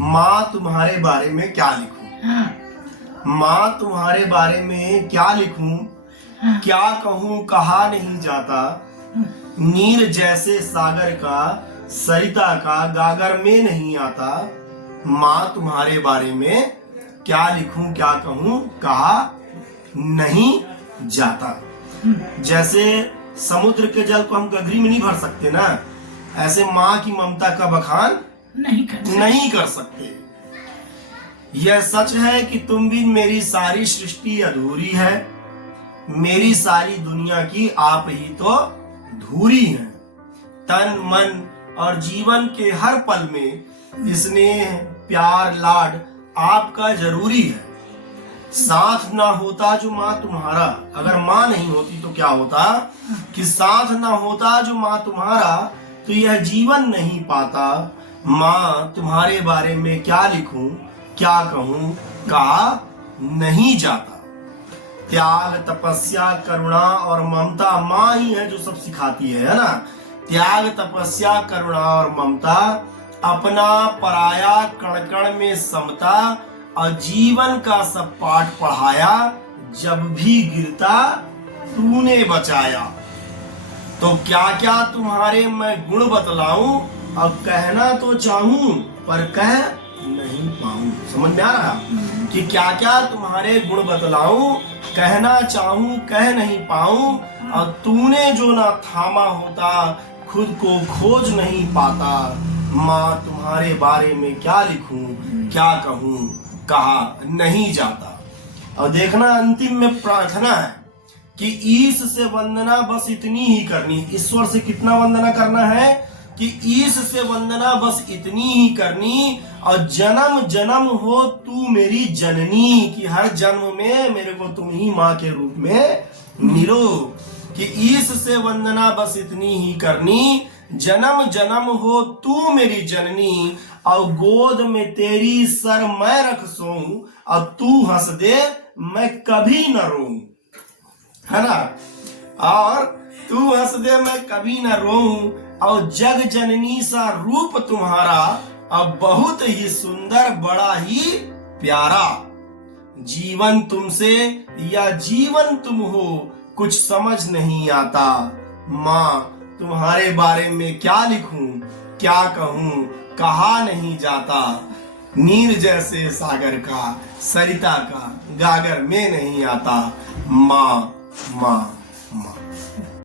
माँ तुम्हारे बारे में क्या लिखूं। हाँ। माँ तुम्हारे बारे में क्या लिखूं, हाँ। क्या कहूँ कहा नहीं जाता। नीर जैसे सागर का सरिता का गागर में नहीं आता। माँ तुम्हारे बारे में क्या लिखूं, क्या कहूँ कहा नहीं जाता। जैसे समुद्र के जल को हम गगरी में नहीं भर सकते ना, ऐसे माँ की ममता का बखान नहीं कर सकते। यह सच है कि तुम बिन मेरी सारी सृष्टि अधूरी है। मेरी सारी दुनिया की आप ही तो धूरी है। तन मन और जीवन के हर पल में स्नेह प्यार लाड आपका जरूरी है। साथ ना होता जो माँ तुम्हारा, अगर माँ नहीं होती तो क्या होता कि साथ ना होता जो माँ तुम्हारा तो यह जीवन नहीं पाता। माँ तुम्हारे बारे में क्या लिखूं, क्या कहूं कहा नहीं जाता। त्याग तपस्या करुणा और ममता माँ ही है जो सब सिखाती है ना। त्याग तपस्या करुणा और ममता, अपना पराया कण कण में समता और जीवन का सब पाठ पढ़ाया। जब भी गिरता तूने बचाया। तो क्या क्या तुम्हारे मैं गुण बतलाऊं, अब कहना तो चाहूं पर कह नहीं पाऊं। समझ में आ रहा कि क्या क्या तुम्हारे गुण बतलाऊं, कहना चाहूं कह नहीं पाऊं। और तूने जो ना थामा होता खुद को खोज नहीं पाता। माँ तुम्हारे बारे में क्या लिखूं, क्या कहूं कहा नहीं जाता। और देखना अंतिम में प्रार्थना है कि ईश से वंदना बस इतनी ही करनी। ईश्वर से कितना वंदना करना है कि ईश से वंदना बस इतनी ही करनी। और जन्म जन्म हो तू मेरी जननी, कि हर जन्म में मेरे को तुम ही माँ के रूप में मिलो। कि ईश से वंदना बस इतनी ही करनी, जन्म जन्म हो तू मेरी जननी। और गोद में तेरी सर मैं रख सोऊं, और तू हंस दे मैं कभी न रोऊं, है ना। और तू हंस दे मैं कभी न रोऊं। और जग जननी सा रूप तुम्हारा, अब बहुत ही सुंदर बड़ा ही प्यारा। जीवन तुमसे या जीवन तुम हो कुछ समझ नहीं आता। माँ तुम्हारे बारे में क्या लिखूं, क्या कहूं कहा नहीं जाता। नीर जैसे सागर का सरिता का गागर में नहीं आता। माँ माँ।